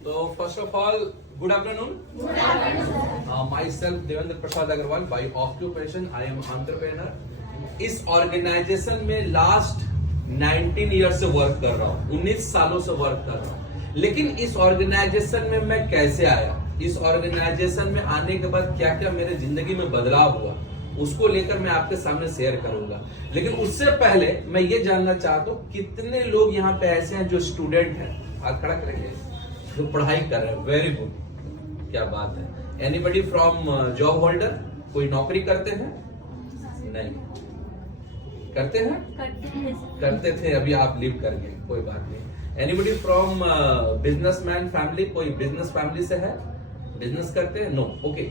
So first of all, good afternoon. Good afternoon. Myself Devendra Prasad Agarwal. By occupation, I am entrepreneur. इस organisation में last 19 year से work कर रहा हूँ, 19 सालों से वर्क कर रहा हूँ। लेकिन इस ऑर्गेनाइजेशन में मैं कैसे आया, इस ऑर्गेनाइजेशन में आने के बाद क्या क्या मेरे जिंदगी में बदलाव हुआ, उसको लेकर मैं आपके सामने शेयर करूंगा। लेकिन उससे पहले मैं ये जानना चाहता हूँ कितने लोग यहाँ पे ऐसे हैं जो स्टूडेंट हैं, हाथ खड़ा करेंगे, जो पढ़ाई कर रहे हैं। वेरी गुड, क्या बात है। एनीबडी फ्रॉम जॉब होल्डर, कोई नौकरी करते हैं? नहीं करते हैं? करते थे, अभी आप लीव कर गए, कोई बात नहीं। एनीबडी फ्रॉम बिजनेसमैन फैमिली, कोई बिजनेस फैमिली से है, बिजनेस करते हैं? No, okay.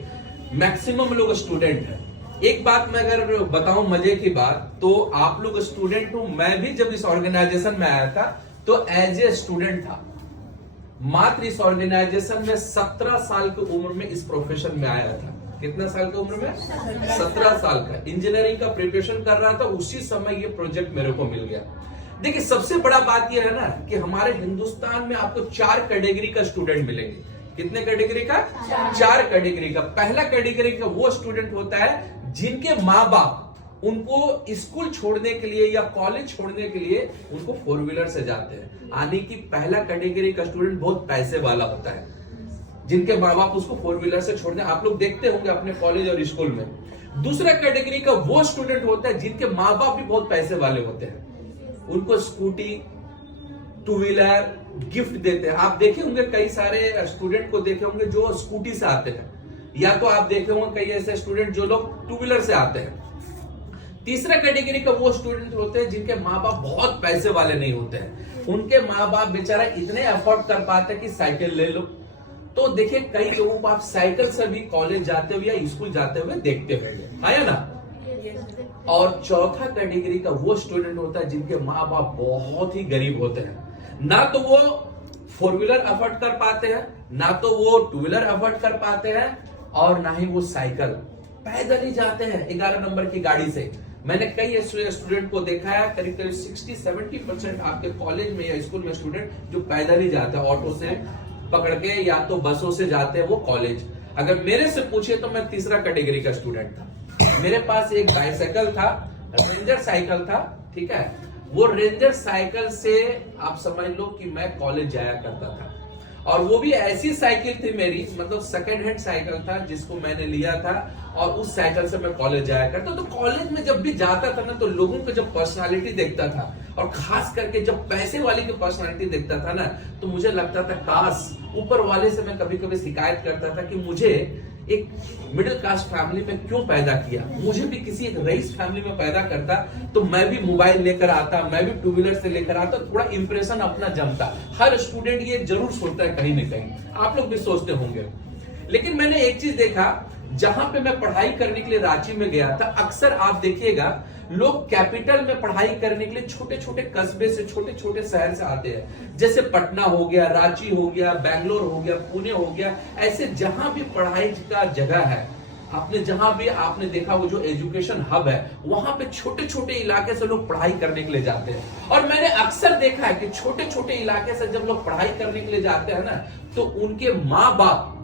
मैक्सिमम लोग स्टूडेंट हैं। एक बात मैं अगर बताऊं मजे की बात, तो आप लोग स्टूडेंट हो। मैं भी जब इस ऑर्गेनाइजेशन में आया था तो एज ए स्टूडेंट था। मात्र इस ऑर्गेनाइजेशन में 17 साल की उम्र में इस प्रोफेशन में आया था। कितना साल की उम्र में? 17 साल का। इंजीनियरिंग का प्रिपरेशन कर रहा था, उसी समय ये प्रोजेक्ट मेरे को मिल गया। देखिए, सबसे बड़ा बात यह है ना कि हमारे हिंदुस्तान में आपको 4 कैटेगरी का स्टूडेंट मिलेंगे। कितने कैटेगरी का? 4 कैटेगरी का। पहला कैटेगरी का वो स्टूडेंट होता है जिनके माँ बाप उनको स्कूल छोड़ने के लिए या कॉलेज छोड़ने के लिए उनको 4 व्हीलर से जाते हैं। यानी कि पहला कैटेगरी का स्टूडेंट बहुत पैसे वाला होता है, जिनके माँ बाप उसको 4 व्हीलर से छोड़ने, आप लोग देखते होंगे अपने कॉलेज और स्कूल में। दूसरा कैटेगरी का वो स्टूडेंट होता है जिनके माँ बाप भी बहुत पैसे वाले होते हैं, उनको स्कूटी 2 व्हीलर गिफ्ट देते हैं। आप देखे होंगे कई सारे स्टूडेंट को देखे होंगे जो स्कूटी से आते हैं, या तो आप देखे होंगे कई ऐसे स्टूडेंट जो लोग 2 व्हीलर से आते हैं। तीसरा कैटेगरी का वो स्टूडेंट होते हैं जिनके माँ बाप बहुत पैसे वाले नहीं होते हैं, उनके माँ बाप बेचारा इतने अफोर्ड कर पाते हैं कि साइकिल ले लो। तो देखिए, कई लोगों को आप साइकिल से भी कॉलेज जाते हुए या स्कूल जाते हुए देखते होंगे, है ना। और चौथा कैटेगरी का वो स्टूडेंट होता है जिनके माँ बाप बहुत ही गरीब होते हैं, ना तो वो 4 व्हीलर अफोर्ड कर पाते हैं, ना तो वो 2 व्हीलर अफोर्ड कर पाते हैं, और ना ही वो साइकिल, पैदल ही जाते हैं 11 नंबर की गाड़ी से। मैंने कई स्टूडेंट को देखा है, करीब करीब 60-70% आपके कॉलेज में या स्कूल में स्टूडेंट जो पैदल ही जाते हैं, ऑटो से पकड़ के या तो बसों से जाते हैं वो कॉलेज। अगर मेरे से पूछे तो मैं तीसरा कैटेगरी का स्टूडेंट था। मेरे पास एक बाइसाइकिल था, रेंजर साइकिल था, ठीक है। वो रेंजर साइकिल से आप समझ लो कि मैं कॉलेज जाया करता था, और वो भी ऐसी साइकिल थी मेरी, मतलब सेकंड हैंड साइकिल था जिसको मैंने लिया था, और उस साइकिल से मैं कॉलेज जाया करता। तो कॉलेज में जब भी जाता था ना, तो लोगों को जब पर्सनालिटी देखता था, और खास करके जब पैसे वाले की पर्सनालिटी देखता था ना, तो मुझे लगता था काश ऊपर वाले से मैं कभी कभी शिकायत करता था कि मुझे एक मिडिल क्लास फैमिली में क्यों पैदा किया, मुझे भी किसी एक रईस फैमिली में पैदा करता तो मैं भी मोबाइल लेकर आता, मैं भी 2 व्हीलर से लेकर आता, थोड़ा इंप्रेशन अपना जमता। हर स्टूडेंट ये जरूर सोचता है कहीं ना कहीं, आप लोग भी सोचते होंगे। लेकिन मैंने एक चीज देखा, जहां पे मैं पढ़ाई करने के लिए रांची में गया था, अक्सर आप देखिएगा लोग कैपिटल में पढ़ाई करने के लिए छोटे छोटे कस्बे से, छोटे छोटे शहर से आते हैं। जैसे पटना हो गया, रांची हो गया, बैंगलोर हो गया, पुणे हो गया, ऐसे जहां भी पढ़ाई का जगह है, आपने जहां भी आपने देखा वो जो एजुकेशन हब है, वहां पे छोटे छोटे इलाके से लोग पढ़ाई करने के लिए जाते हैं। और मैंने अक्सर देखा है कि छोटे छोटे इलाके से जब लोग पढ़ाई करने के लिए जाते हैं ना, तो उनके माँ बाप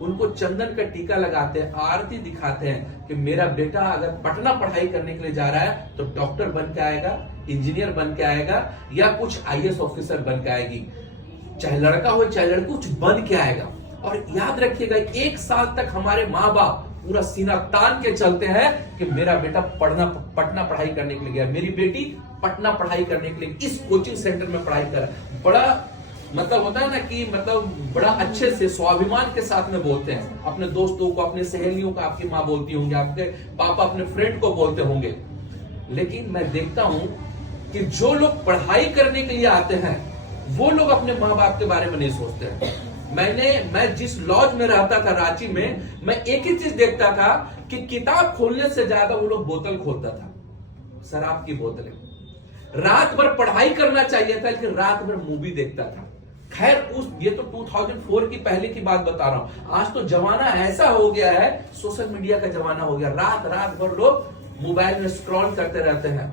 उनको चंदन का टीका लगाते हैं, आरती दिखाते हैं कि मेरा बेटा अगर पटना पढ़ाई करने के लिए जा रहा है तो डॉक्टर बन के आएगा, इंजीनियर बन के आएगा, या कुछ IAS ऑफिसर बन के आएगी, चाहे लड़का हो चाहे लड़की, कुछ बन के आएगा। और याद रखिएगा, 1 साल तक हमारे माँ बाप पूरा सीना तान के चलते हैं कि मेरा बेटा पटना पढ़ाई करने के लिए गया, मेरी बेटी पटना पढ़ाई करने के लिए इस कोचिंग सेंटर में पढ़ाई कर। बड़ा मतलब होता है ना कि मतलब बड़ा अच्छे से स्वाभिमान के साथ में बोलते हैं अपने दोस्तों को, अपने सहेलियों को आपकी माँ बोलती होंगी, आपके पापा अपने फ्रेंड को बोलते होंगे। लेकिन मैं देखता हूं कि जो लोग पढ़ाई करने के लिए आते हैं वो लोग अपने माँ बाप के बारे में नहीं सोचते हैं। मैं जिस लॉज में रहता था रांची में, मैं एक ही चीज देखता था कि किताब खोलने से ज्यादा वो लोग बोतल खोलता था, शराब की बोतलें। रात भर पढ़ाई करना चाहिए था, लेकिन रात भर मूवी देखता था। खैर, ये तो 2004 की पहले की बात बता रहा हूं। आज तो जमाना ऐसा हो गया है, सोशल मीडिया का जमाना हो गया, रात भर लोग मोबाइल में स्क्रॉल करते रहते हैं।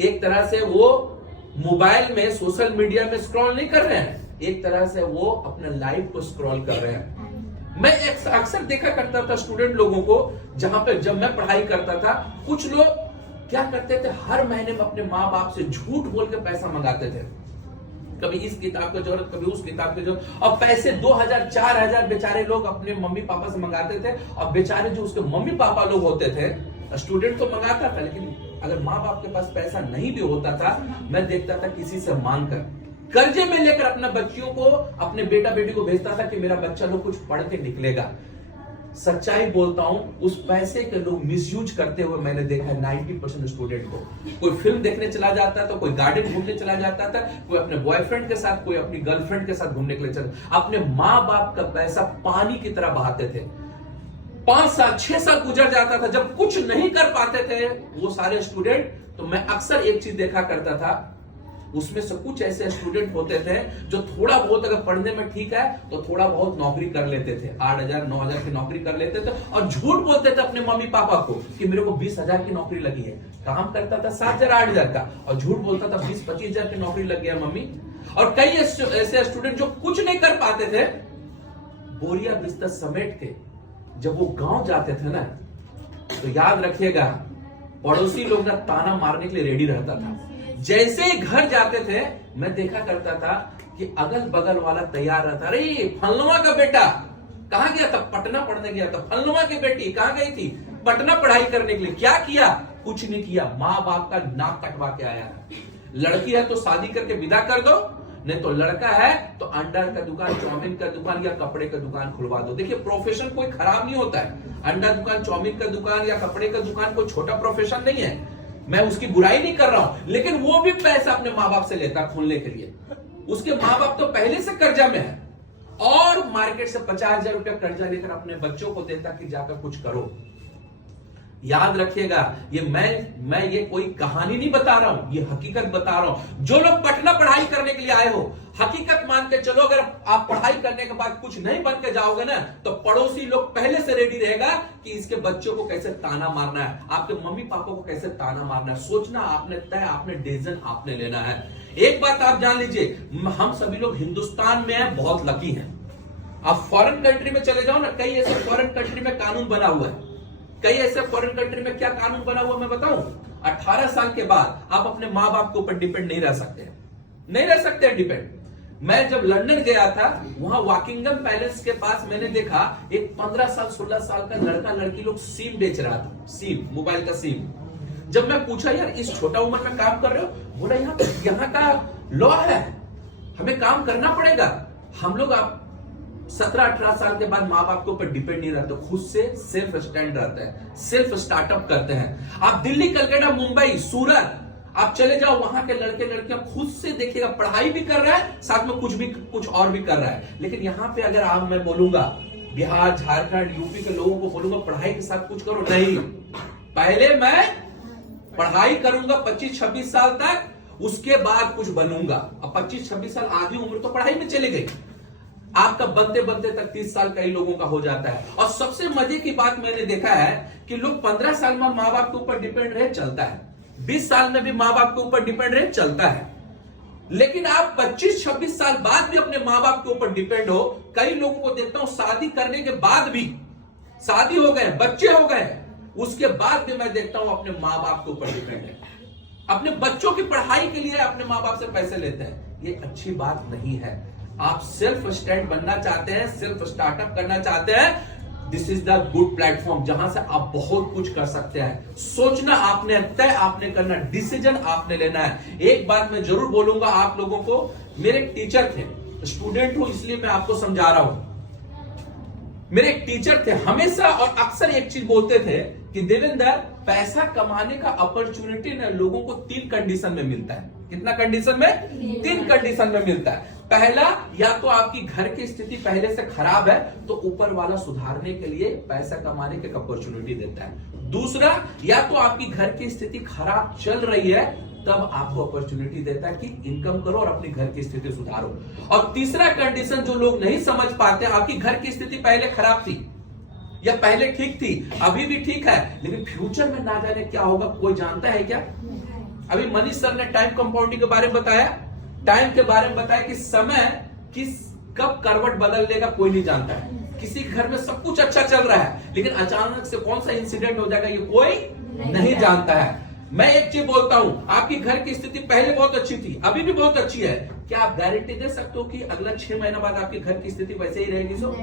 एक तरह से वो मोबाइल में सोशल मीडिया में स्क्रॉल नहीं कर रहे हैं, एक तरह से वो अपने लाइफ को स्क्रॉल कर रहे हैं। मैं अक्सर देखा करता था स्टूडेंट लोगों को, जहां पे जब मैं पढ़ाई करता था, कुछ लोग क्या करते थे, हर महीने में अपने माँ बाप से झूठ बोल के पैसा मंगाते थे। कभी इस किताब की जरूरत, कभी उस किताब की जरूरत, और पैसे 2000 4000 बेचारे लोग अपने मम्मी पापा से मंगाते थे। और बेचारे जो उसके मम्मी पापा लोग होते थे, स्टूडेंट तो मंगाता था, लेकिन अगर माँ बाप के पास पैसा नहीं भी होता था, मैं देखता था किसी से मांग कर, कर्जे में लेकर अपने बच्चियों को, अपने बेटा बेटी को भेजता था कि मेरा बच्चा लोग कुछ पढ़ के निकलेगा। सच्चाई बोलता हूं, उस पैसे के लोग मिसयूज करते हुए मैंने देखा है 90% स्टूडेंट को। कोई फिल्म देखने चला जाता था, कोई गार्डन घूमने चला जाता था, कोई अपने बॉयफ्रेंड के साथ, कोई अपनी गर्लफ्रेंड के साथ घूमने के लिए चला, अपने माँ बाप का पैसा पानी की तरह बहाते थे। 5 साल 6 साल गुजर जाता था, जब कुछ नहीं कर पाते थे वो सारे स्टूडेंट, तो मैं अक्सर एक चीज देखा करता था, उसमें से कुछ ऐसे स्टूडेंट होते थे जो थोड़ा बहुत अगर पढ़ने में ठीक है तो थोड़ा बहुत नौकरी कर लेते थे, 8000 9000 की नौकरी कर लेते थे, और झूठ बोलते थे अपने मम्मी पापा को कि मेरे को 20000 की नौकरी लगी है। काम करता था 7000 8000 का, और झूठ बोलता था 20-25 की नौकरी लग गया मम्मी। और कई ऐसे स्टूडेंट जो कुछ नहीं कर पाते थे, बोरिया बिस्तर समेट के जब वो गांव जाते थे ना, तो याद रखिएगा, पड़ोसी लोग ना ताना मारने के लिए रेडी रहता था। जैसे ही घर जाते थे, मैं देखा करता था कि अगल बगल वाला तैयार रहता, अरे फलनुमा का बेटा कहां गया था, पटना पढ़ने गया था, फलनुमा की बेटी कहां गई थी, पटना पढ़ाई करने के लिए। क्या किया? कुछ नहीं किया, माँ बाप का नाक कटवा के आया है। लड़की है तो शादी करके विदा कर दो, नहीं तो लड़का है तो अंडा का दुकान, चाउमीन का दुकान या कपड़े का दुकान खुलवा दो। देखिए, प्रोफेशन कोई खराब नहीं होता है, अंडा दुकान, चाउमीन का दुकान या कपड़े का दुकान कोई छोटा प्रोफेशन नहीं है, मैं उसकी बुराई नहीं कर रहा हूं, लेकिन वो भी पैसा अपने माँ बाप से लेता खोलने के लिए। उसके माँ बाप तो पहले से कर्जा में है, और मार्केट से 50,000 रुपया कर्जा लेकर अपने बच्चों को देता कि जाकर कुछ करो। याद रखिएगा, ये मैं ये कोई कहानी नहीं बता रहा हूं, ये हकीकत बता रहा हूं। जो लोग पटना पढ़ाई करने के लिए आए हो, हकीकत मान के चलो, अगर आप पढ़ाई करने के बाद कुछ नहीं बन के जाओगे ना, तो पड़ोसी लोग पहले से रेडी रहेगा कि इसके बच्चों को कैसे ताना मारना है, आपके मम्मी पापा को कैसे ताना मारना है। सोचना आपने तय, आपने डिसीजन आपने लेना है। एक बात आप जान लीजिए, हम सभी लोग हिंदुस्तान में हैं, बहुत लकी हैं। आप फॉरेन कंट्री में चले जाओ ना, कई ऐसे फॉरेन कंट्री में कानून बना हुआ है, कई ऐसे फॉरेन कंट्री में क्या कानून बना हुआ मैं बताऊं, 18 साल के बाद आप अपने माँ बाप के ऊपर डिपेंड नहीं रह सकते, नहीं रह सकते डिपेंड। मैं जब लंदन गया था, वहां वॉकिंगम पैलेस के पास मैंने देखा एक 15 साल 16 साल का लड़का लड़की लोग सिम बेच रहा था, सिम, मोबाइल का सिम। जब मैं पूछा, यार इस छोटा उम्र में काम कर रहे हो? बोला यहाँ का लॉ है, हमें काम करना पड़ेगा। हम लोग आप 17-18 साल के बाद माँ बाप के ऊपर डिपेंड नहीं रहते, खुद से सेल्फ स्टैंड रहते हैं, सेल्फ स्टार्टअप करते हैं। आप दिल्ली, कलकत्ता, मुंबई, सूरत आप चले जाओ, वहां के लड़के लड़कियां खुद से देखिएगा, पढ़ाई भी कर रहा है, साथ में कुछ और भी कर रहा है। लेकिन यहाँ पे अगर आप, मैं बोलूंगा बिहार, झारखंड, यूपी के लोगों को बोलूंगा पढ़ाई के साथ कुछ करो, नहीं, पहले मैं पढ़ाई करूंगा 25-26 साल तक, उसके बाद कुछ बनूंगा। अब 25-26 साल आधी उम्र तो पढ़ाई में चले गई, आपका बनते बनते तक 30 साल कई लोगों का हो जाता है। और सबसे मजे की बात मैंने देखा है कि लोग 15 साल में माँ बाप के ऊपर डिपेंड रहे, चलता है, 20 साल में भी माँ बाप के ऊपर डिपेंड रहे, चलता है। लेकिन आप 25-26 साल बाद भी अपने माँ बाप के ऊपर डिपेंड हो। कई लोगों को देखता हूं शादी करने के बाद भी, शादी हो गए, बच्चे हो गए, उसके बाद भी मैं देखता हूं अपने माँ बाप के ऊपर डिपेंड है, अपने बच्चों की पढ़ाई के लिए अपने माँ बाप से पैसे लेते हैं। ये अच्छी बात नहीं है। आप सेल्फ स्टैंड बनना चाहते हैं, सेल्फ स्टार्टअप करना चाहते हैं, this is the good platform, जहां से आप बहुत कुछ कर सकते हैं। सोचना आपने, तय आपने करना, डिसीजन आपने लेना है। एक बात मैं जरूर बोलूंगा आप लोगों को, मेरे टीचर थे, स्टूडेंट हूं इसलिए मैं आपको समझा रहा हूं। मेरे एक टीचर थे, हमेशा और अक्सर एक चीज बोलते थे कि देवेंद्र, पैसा कमाने का अपॉर्चुनिटी ना लोगों को 3 कंडीशन में मिलता है। कितना कंडीशन में? 3 कंडीशन में मिलता है। पहला, या तो आपकी घर की स्थिति पहले से खराब है तो ऊपर वाला सुधारने के लिए पैसा कमाने की अपॉर्चुनिटी देता है। दूसरा, या तो आपकी घर की स्थिति खराब चल रही है तब आपको अपॉर्चुनिटी देता है कि इनकम करो और अपनी घर की स्थिति सुधारो। और तीसरा कंडीशन जो लोग नहीं समझ पाते, आपकी घर की स्थिति पहले खराब थी या पहले ठीक थी, अभी भी ठीक है, लेकिन फ्यूचर में ना जाने क्या होगा, कोई जानता है क्या? अभी मनीष सर ने टाइम कंपाउंडिंग के बारे में बताया, टाइम के बारे में बताया कि समय किस कब करवट बदल लेगा कोई नहीं जानता है। किसी घर में सब कुछ अच्छा चल रहा है लेकिन अचानक से कौन सा इंसिडेंट हो जाएगा ये कोई नहीं जानता है। मैं एक चीज बोलता हूं, आपकी घर की स्थिति पहले बहुत अच्छी थी, अभी भी बहुत अच्छी है। क्या आप गारंटी दे सकते हो कि अगला 6 महीना बाद आपके घर की स्थिति वैसे ही रहेगी? सो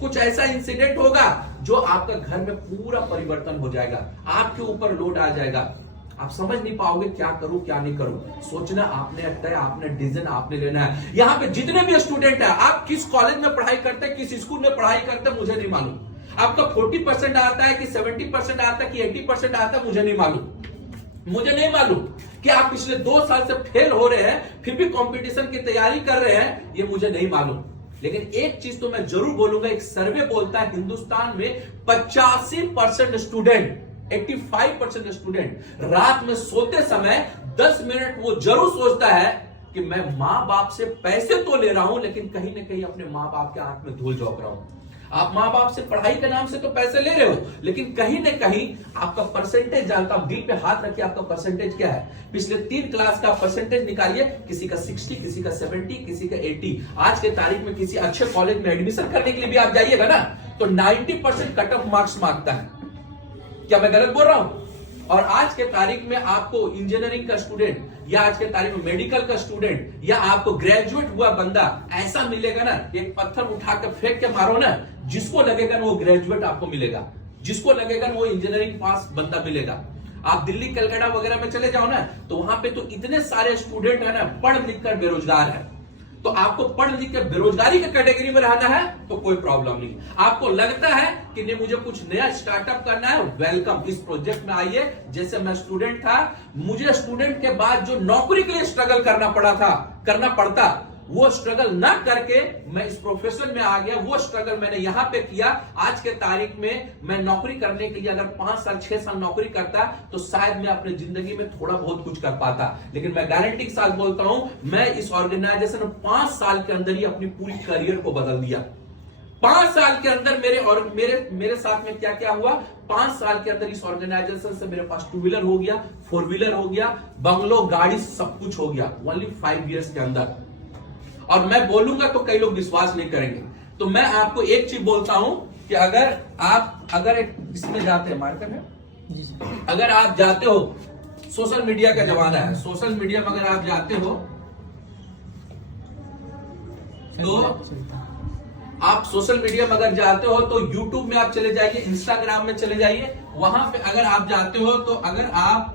कुछ ऐसा इंसिडेंट होगा जो आपका घर में पूरा परिवर्तन हो जाएगा, आपके ऊपर लोड आ जाएगा, आप समझ नहीं पाओगे क्या करूं क्या नहीं करूं। सोचना आपने तय, आपने डिसीजन आपने लेना है। यहां पे जितने भी स्टूडेंट है, आप किस कॉलेज में पढ़ाई करते हैं, किस स्कूल में पढ़ाई करते हैं, मुझे नहीं मालूम। आपका 40% आता है कि 70% आता है कि 80% आता है, मुझे नहीं मालूम। मुझे नहीं मालूम कि आप पिछले 2 साल से फेल हो रहे हैं फिर भी कंपटीशन की तैयारी कर रहे हैं, ये मुझे नहीं मालूम। लेकिन एक चीज तो मैं जरूर बोलूंगा, एक सर्वे बोलता है हिंदुस्तान में 85% स्टूडेंट, 85% स्टूडेंट रात में सोते समय 10 मिनट वो जरूर सोचता है कि मैं मां बाप से पैसे तो ले रहा हूं लेकिन कहीं ना कहीं अपने मां बाप के आंख में धूल झोंक रहा हूं। आप मां बाप से पढ़ाई के नाम से तो पैसे ले रहे हो लेकिन कहीं ना कहीं आपका परसेंटेज जानता हूं, दिल पे हाथ रखिए, आपका परसेंटेज क्या है? पिछले 3 क्लास का परसेंटेज निकालिए, किसी का 60, किसी का 70, किसी का 80। आज के तारीख में किसी अच्छे कॉलेज में एडमिशन करने के लिए भी आप जाइएगा ना तो 90% कट ऑफ मार्क्स मांगता है। क्या मैं गलत बोल रहा हूं? और आज के तारीख में आपको इंजीनियरिंग का स्टूडेंट या आज के तारीख में मेडिकल का स्टूडेंट या आपको ग्रेजुएट हुआ बंदा ऐसा मिलेगा ना, एक पत्थर उठा कर फेंक के मारो ना, जिसको लगेगा ना वो ग्रेजुएट आपको मिलेगा, जिसको लगेगा ना वो इंजीनियरिंग पास बंदा मिलेगा। आप दिल्ली कलकत्ता वगैरह में चले जाओ ना तो वहां पे तो इतने सारे स्टूडेंट है ना पढ़ लिख कर बेरोजगार है। तो आपको पढ़ लिख कर बेरोजगारी के कैटेगरी में रहना है तो कोई प्रॉब्लम नहीं। आपको लगता है कि नहीं मुझे कुछ नया स्टार्टअप करना है, वेलकम, इस प्रोजेक्ट में आइए। जैसे मैं स्टूडेंट था, मुझे स्टूडेंट के बाद जो नौकरी के लिए स्ट्रगल करना पड़ता वो स्ट्रगल ना करके मैं इस प्रोफेशन में आ गया। वो स्ट्रगल मैंने यहां पे किया। आज के तारीख में मैं नौकरी करने के लिए अगर 5 साल 6 साल नौकरी करता तो शायद मैं अपनी जिंदगी में थोड़ा बहुत कुछ कर पाता। लेकिन मैं गारंटी के साथ बोलता हूं, मैं इस ऑर्गेनाइजेशन में 5 साल के अंदर ही अपनी पूरी करियर को बदल दिया। 5 साल के अंदर मेरे साथ में क्या क्या हुआ? 5 साल के अंदर इस ऑर्गेनाइजेशन से मेरे पास 2 व्हीलर हो गया, 4 व्हीलर हो गया, बंगलो, गाड़ी, सब कुछ हो गया ओनली 5 इयर्स के अंदर। और मैं बोलूंगा तो कई लोग विश्वास नहीं करेंगे। तो मैं आपको एक चीज बोलता हूं कि अगर इसमें जाते हैं मार्केट में, अगर आप जाते हो, सोशल मीडिया का जमाना है, सोशल मीडिया में अगर आप जाते हो तो आप सोशल मीडिया में अगर जाते हो तो यूट्यूब में आप चले जाइए, इंस्टाग्राम में चले जाइए, वहां पे अगर आप जाते हो तो अगर आप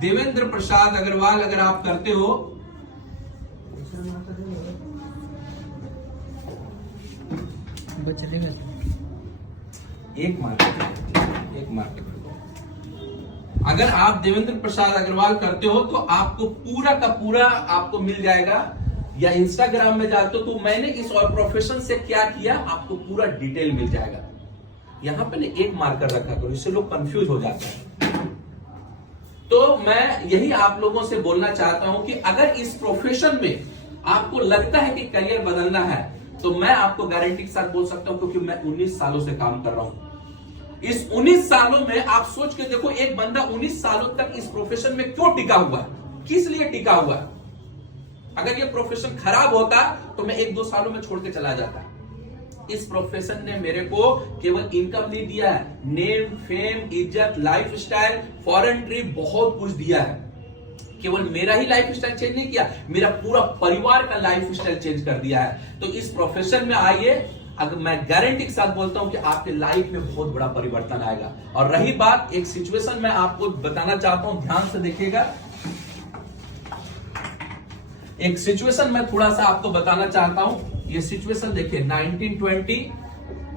देवेंद्र प्रसाद अग्रवाल अगर आप करते हो चलेगा एक मार्केट अगर आप देवेंद्र प्रसाद अग्रवाल करते हो तो आपको पूरा का पूरा आपको मिल जाएगा। या इंस्टाग्राम में जाते हो तो मैंने इस और प्रोफेशन से क्या किया आपको पूरा डिटेल मिल जाएगा। यहां पे ना एक मार्कर रखा करो, इससे लोग कंफ्यूज हो जाते हैं। तो मैं यही आप लोगों से बोलना चाहता हूं कि अगर इस प्रोफेशन में आपको लगता है कि करियर बदलना है तो मैं आपको गारंटी के साथ बोल सकता हूं, क्योंकि मैं 19 सालों से काम कर रहा हूं। इस 19 सालों में आप सोच के देखो, एक बंदा 19 सालों तक इस प्रोफेशन में क्यों टिका हुआ है, किस लिए टिका हुआ है? अगर ये प्रोफेशन खराब होता तो मैं 1-2 सालों में छोड़ के चला जाता। इस प्रोफेशन ने मेरे को केवल इनकम नहीं दिया है, नेम, फेम, इज्जत, लाइफ स्टाइल, फॉरेन ट्रिप, बहुत कुछ दिया है। केवल मेरा ही लाइफ स्टाइल चेंज नहीं किया, मेरा पूरा परिवार का लाइफ स्टाइल चेंज कर दिया है। तो इस प्रोफेशन में आइए, अगर मैं गारंटी के साथ बोलता हूं कि आपके लाइफ में बहुत बड़ा परिवर्तन आएगा। और रही बात, एक सिचुएशन मैं आपको बताना चाहता हूं, ध्यान से देखिएगा। एक सिचुएशन मैं थोड़ा सा आपको बताना चाहता हूं। ये सिचुएशन देखिए, 1920,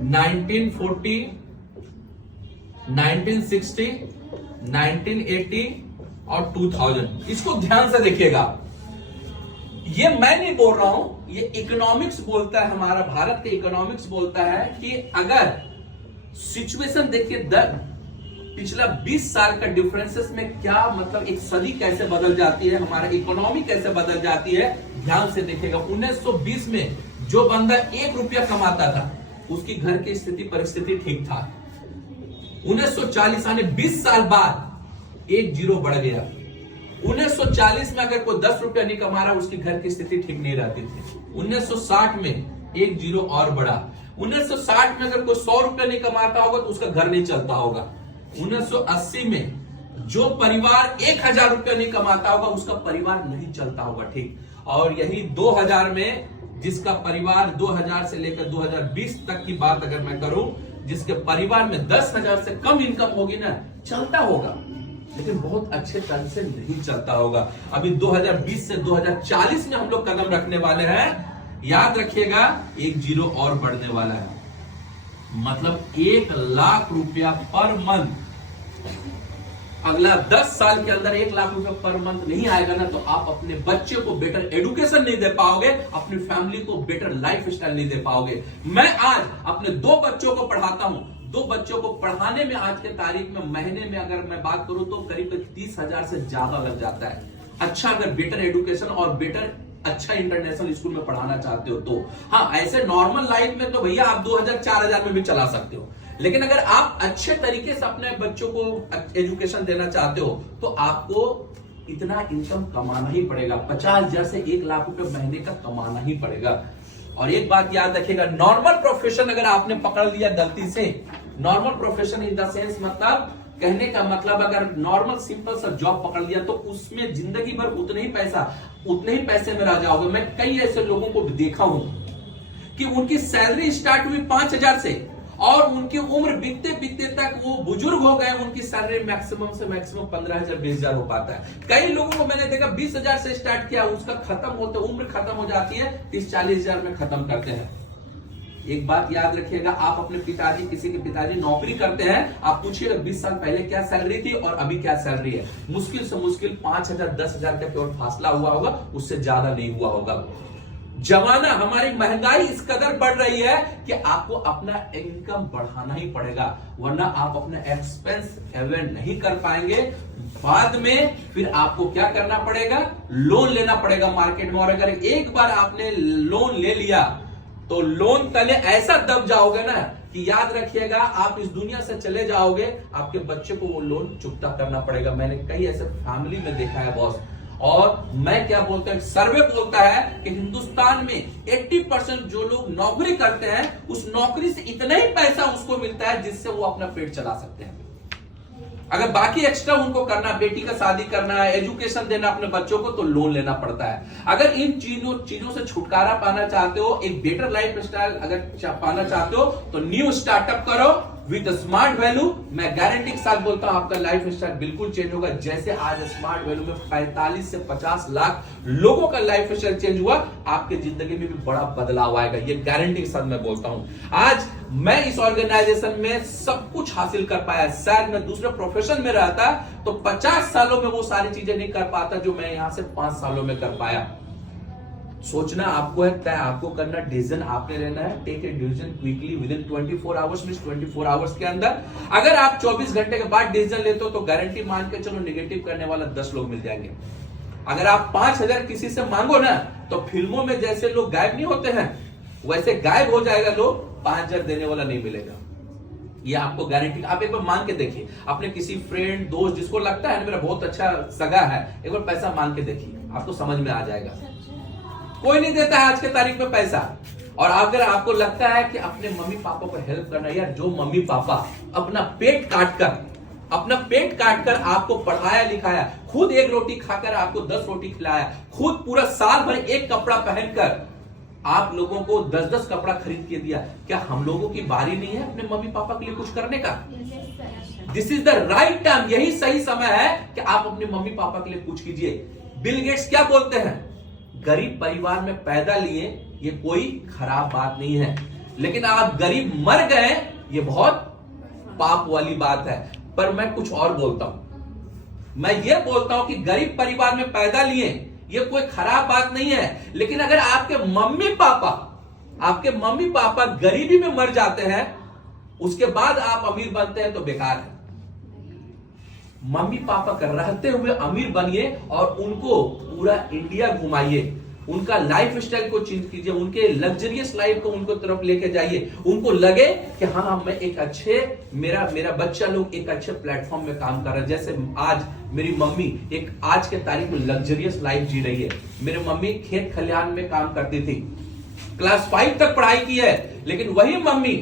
1940, 1960, 1980 और 2000। इसको ध्यान से देखिएगा। ये मैं नहीं बोल रहा हूं, ये इकोनॉमिक्स बोलता है, हमारा भारत के इकोनॉमिक्स बोलता है कि अगर सिचुएशन देखिए, पिछला 20 साल का डिफरेंसेस में क्या मतलब, एक सदी कैसे बदल जाती है, हमारा इकोनॉमी कैसे बदल जाती है, ध्यान से देखिएगा। 1920 में जो बंदा 1 रुपया कमाता था उसकी घर की स्थिति परिस्थिति ठीक था। 1940 यानी 20 साल बाद 1 जीरो बढ़ गया, 1940 में अगर कोई 10 रुपया नहीं कमा रहा, उसकी घर की स्थिति ठीक नहीं रहती थी। 1960 में एक जीरो और बढ़ा। 1960 में अगर कोई 100 रुपया नहीं कमाता होगा तो उसका घर नहीं चलता होगा। 1980 में जो परिवार 1000 रुपया नहीं कमाता होगा उसका परिवार नहीं चलता होगा, ठीक। और यही 2000 में जिसका परिवार 2000 से लेकर 2020 तक की बात अगर मैं करूं, जिसके परिवार में 10,000 से कम इनकम होगी ना, चलता होगा लेकिन बहुत अच्छे तरह से नहीं चलता होगा। अभी 2020 से 2040 में हम लोग कदम रखने वाले हैं। याद रखिएगा, एक जीरो और बढ़ने वाला है, मतलब 1 लाख रुपया पर मंथ। अगला 10 साल के अंदर 1 लाख रुपया पर मंथ नहीं आएगा ना, तो आप अपने बच्चे को बेटर एजुकेशन नहीं दे पाओगे, अपनी फैमिली को बेटर लाइफ स्टाइल नहीं दे पाओगे। मैं आज अपने 2 बच्चों को पढ़ाता हूं। 2 बच्चों को पढ़ाने में आज के तारीख में महीने में अगर मैं बात करूं तो करीब 30,000 से ज्यादा लग जाता है। अच्छा, अगर बेटर एजुकेशन और बेटर अच्छा इंटरनेशनल स्कूल में पढ़ाना चाहते हो तो। हाँ, ऐसे नॉर्मल लाइफ में तो भैया आप 2000-4000 में भी चला सकते हो, लेकिन अगर आप अच्छे तरीके से अपने बच्चों को एजुकेशन देना चाहते हो तो आपको इतना इनकम कमाना ही पड़ेगा। 50,000 से 1 लाख रुपए महीने का कमाना ही पड़ेगा। और एक बात याद रखिएगा, नॉर्मल प्रोफेशन अगर आपने पकड़ लिया गलती से, normal profession in the sense मतलब कहने का मतलब अगर नॉर्मल सिंपल सा जॉब पकड़ लिया तो उसमें जिंदगी भर उतने ही पैसे में रह जाओगे। मैं कई ऐसे लोगों को देखा हूं कि उनकी सैलरी स्टार्ट हुई 5,000 से और उनकी उम्र बीतते बीतते तक वो बुजुर्ग हो गए, उनकी सैलरी मैक्सिमम से मैक्सिमम 15,000 20,000 हो पाता है। कई लोगों को मैंने देखा 20,000 से स्टार्ट किया, उसका खत्म होते उम्र खत्म हो जाती है 30-40,000 में खत्म करते हैं। एक बात याद रखिएगा, आप अपने पिताजी, किसी के पिताजी नौकरी करते हैं, आप पूछिएगा 20 साल पहले क्या सैलरी थी और अभी क्या सैलरी है। मुश्किल से मुश्किल 5,000 10,000 का केवल फासला हुआ होगा, उससे ज्यादा नहीं हुआ होगा। जमाना, हमारी महंगाई इस कदर बढ़ रही है कि आपको अपना इनकम बढ़ाना ही पड़ेगा, वरना आप अपना एक्सपेंस अवॉइड नहीं कर पाएंगे। बाद में फिर आपको क्या करना पड़ेगा, लोन लेना पड़ेगा मार्केट में। और अगर एक बार आपने लोन ले लिया तो लोन तले ऐसा दब जाओगे ना कि याद रखिएगा आप इस दुनिया से चले जाओगे, आपके बच्चे को वो लोन चुकता करना पड़ेगा। मैंने कई ऐसे फैमिली में देखा है बॉस। और मैं क्या बोलता हूं, सर्वे बोलता है कि हिंदुस्तान में 80% जो लोग नौकरी करते हैं उस नौकरी से इतना ही पैसा उसको मिलता है जिससे वो अपना पेट चला सकते हैं। अगर बाकी एक्स्ट्रा उनको करना, बेटी का शादी करना है, एजुकेशन देना अपने बच्चों को, तो लोन लेना पड़ता है। अगर इन चीजों से छुटकारा पाना चाहते हो, एक बेटर लाइफ स्टाइल अगर पाना चाहते हो तो न्यू स्टार्टअप करो विद स्मार्ट वैल्यू। मैं गारंटी के साथ बोलता हूं आपका लाइफ स्टाइल बिल्कुल चेंज होगा। जैसे आज स्मार्ट वैल्यू में 45 से 50 लाख लोगों का लाइफ स्टाइल चेंज हुआ, आपके जिंदगी में भी बड़ा बदलाव आएगा, ये गारंटी के साथ मैं बोलता हूं। आज मैं इस ऑर्गेनाइजेशन में सब कुछ हासिल कर पाया। शायद मैं दूसरे प्रोफेशन में रहता तो 50 सालों में वो सारी चीजें नहीं कर पाता जो मैं यहां से 5 सालों में कर पाया। सोचना आपको है, तय आपको करना, डिसीजन आपने लेना है। Take a decision quickly within 24 hours में, 24 आवर्स के अंदर। अगर आप 24 घंटे के बाद डिसीजन लेते हो तो गारंटी मान के चलो निगेटिव करने वाला 10 लोग मिल जाएंगे। अगर आप 5,000 किसी से मांगो ना तो फिल्मों में जैसे लोग गायब नहीं होते हैं वैसे गायब हो जाएगा लोग, 5,000 देने वाला नहीं मिलेगा। ये आपको गारंटी। आप एक बार मांग के देखिए, अपने किसी फ्रेंड दोस्त जिसको लगता है मेरा बहुत अच्छा सगा है, एक बार पैसा मांग के देखिए, आपको समझ में आ जाएगा। कोई नहीं देता है आज के तारीख में पैसा। और अगर आपको लगता है कि अपने मम्मी पापा को हेल्प करना, यार जो मम्मी पापा अपना पेट काट कर आपको पढ़ाया लिखाया, खुद एक रोटी खाकर आपको 10 रोटी खिलाया, खुद पूरा साल भर एक कपड़ा पहनकर आप लोगों को 10-10 कपड़ा खरीद के दिया, क्या हम लोगों की बारी नहीं है अपने मम्मी पापा के लिए कुछ करने का? This is the right time, यही सही समय है कि आप अपने मम्मी पापा के लिए कुछ कीजिए। बिल गेट्स क्या बोलते हैं, गरीब परिवार में पैदा लिए ये कोई खराब बात नहीं है, लेकिन आप गरीब मर गए ये बहुत पाप वाली बात है। पर मैं कुछ और बोलता हूं, मैं ये बोलता हूं कि गरीब परिवार में पैदा लिए ये कोई खराब बात नहीं है, लेकिन अगर आपके मम्मी पापा गरीबी में मर जाते हैं उसके बाद आप अमीर बनते हैं तो बेकार है। मम्मी पापा का रहते हुए अमीर बनिए और उनको पूरा इंडिया घुमाइए, उनका लाइफ स्टाइल को चेंज कीजिए, उनके लग्जरियस लाइफ को उनको तरफ लेके जाइए। उनको लगे कि हाँ मैं एक अच्छे मेरा बच्चा लोग एक अच्छे प्लेटफॉर्म में काम कर रहा है। जैसे आज मेरी मम्मी एक आज के तारीख में लग्जरियस लाइफ जी रही है। मेरी मम्मी खेत खलिहान में काम करती थी, क्लास 5 तक पढ़ाई की है, लेकिन वही मम्मी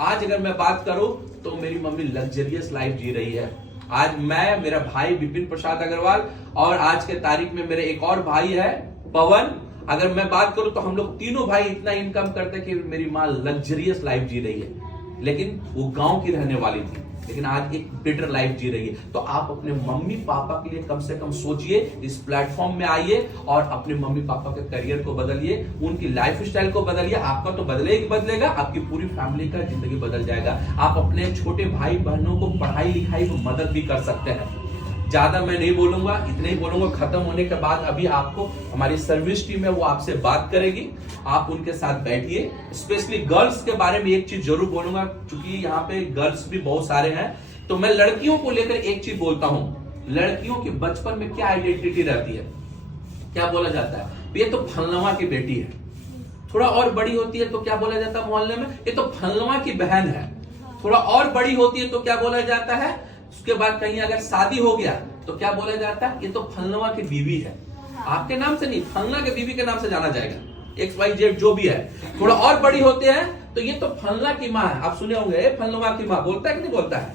आज अगर मैं बात करूं तो मेरी मम्मी लग्जरियस लाइफ जी रही है। आज मैं, मेरा भाई विपिन प्रसाद अग्रवाल और आज के तारीख में मेरे एक और भाई है पवन, अगर मैं बात करूं तो हम लोग तीनों भाई इतना इनकम करते हैं कि मेरी माँ लग्जरियस लाइफ जी रही है। लेकिन वो गांव की रहने वाली थी, लेकिन आज एक बेटर लाइफ जी रही है। तो आप अपने मम्मी पापा के लिए कम से कम सोचिए, इस प्लेटफॉर्म में आइए और अपने मम्मी पापा के करियर को बदलिए, उनकी लाइफ स्टाइल को बदलिए। आपका तो बदलेगा, आपकी पूरी फैमिली का जिंदगी बदल जाएगा। आप अपने छोटे भाई बहनों को पढ़ाई लिखाई में मदद भी कर सकते हैं। ज्यादा मैं नहीं बोलूंगा, इतने ही बोलूंगा। खत्म होने के बाद अभी आपको हमारी सर्विस टीम है वो आपसे बात करेगी, आप उनके साथ बैठिए। स्पेशली गर्ल्स के बारे में एक चीज जरूर बोलूंगा, क्योंकि यहाँ पे गर्ल्स भी बहुत सारे हैं। तो मैं लड़कियों को लेकर एक चीज बोलता हूँ, लड़कियों की बचपन में क्या आइडेंटिटी रहती है, क्या बोला जाता है, ये तो फलनवा की बेटी है। थोड़ा और बड़ी होती है तो क्या बोला जाता है मोहल्ले में, ये तो फलनवा की बहन है। थोड़ा और बड़ी होती है तो क्या बोला जाता है, उसके बाद कहीं अगर शादी हो गया तो क्या बोला जाता है, ये तो फलनवा की बीवी है। आपके नाम से नहीं, फलना के बीवी के नाम से जाना जाएगा, XYZ जो भी है। थोड़ा और बड़ी होते हैं तो ये तो फलना की माँ है। आप सुने होंगे फलनवा की माँ, बोलता है कि नहीं बोलता है,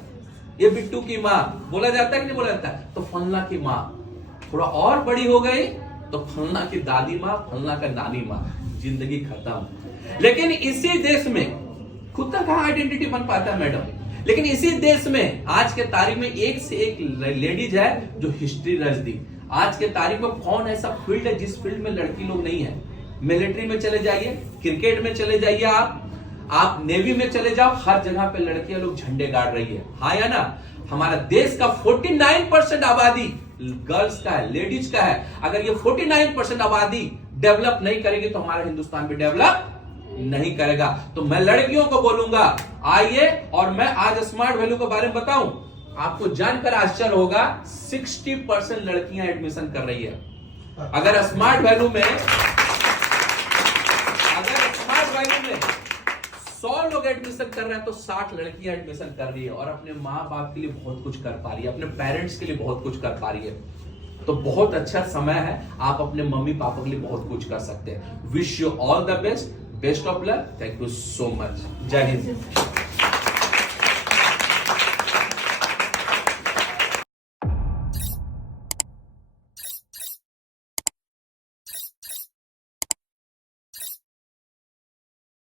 ये बिट्टू की माँ बोला जाता है कि नहीं बोला जाता है, तो फलना की माँ। थोड़ा और बड़ी हो गई तो फलना की दादी माँ, फलना का नानी माँ, जिंदगी खत्म। लेकिन इसी देश में खुद का कहाँ आइडेंटिटी बन पाता है मैडम, लेकिन इसी देश में आज के तारीख में एक से एक लेडीज है जो हिस्ट्री रच दी। आज के तारीख में कौन ऐसा फील्ड है जिस फील्ड में लड़की लोग नहीं है। मिलिट्री में चले जाइए, क्रिकेट में चले जाइए, आप नेवी में चले जाओ, हर जगह पे लड़कियां लोग झंडे गाड़ रही है। हाँ या ना, हमारा देश का 49% आबादी गर्ल्स का है, लेडीज का है। अगर ये 49% आबादी डेवलप नहीं करेगी तो हमारा हिंदुस्तान भी डेवलप नहीं करेगा। तो मैं लड़कियों को बोलूंगा आइए, और मैं आज स्मार्ट वैल्यू के बारे में बताऊं, आपको जानकर आश्चर्य होगा 60% लड़कियां एडमिशन कर रही है। अगर स्मार्ट वैल्यू में 100 लोग एडमिशन कर रहे हैं तो 60 लड़कियां एडमिशन कर रही है और अपने माँ बाप के लिए बहुत कुछ कर पा रही है, अपने पेरेंट्स के लिए बहुत कुछ कर पा रही है। तो बहुत अच्छा समय है, आप अपने मम्मी पापा के लिए बहुत कुछ कर सकते हैं। Wish you all the best, best of luck. Thank you so much. जय हिंद।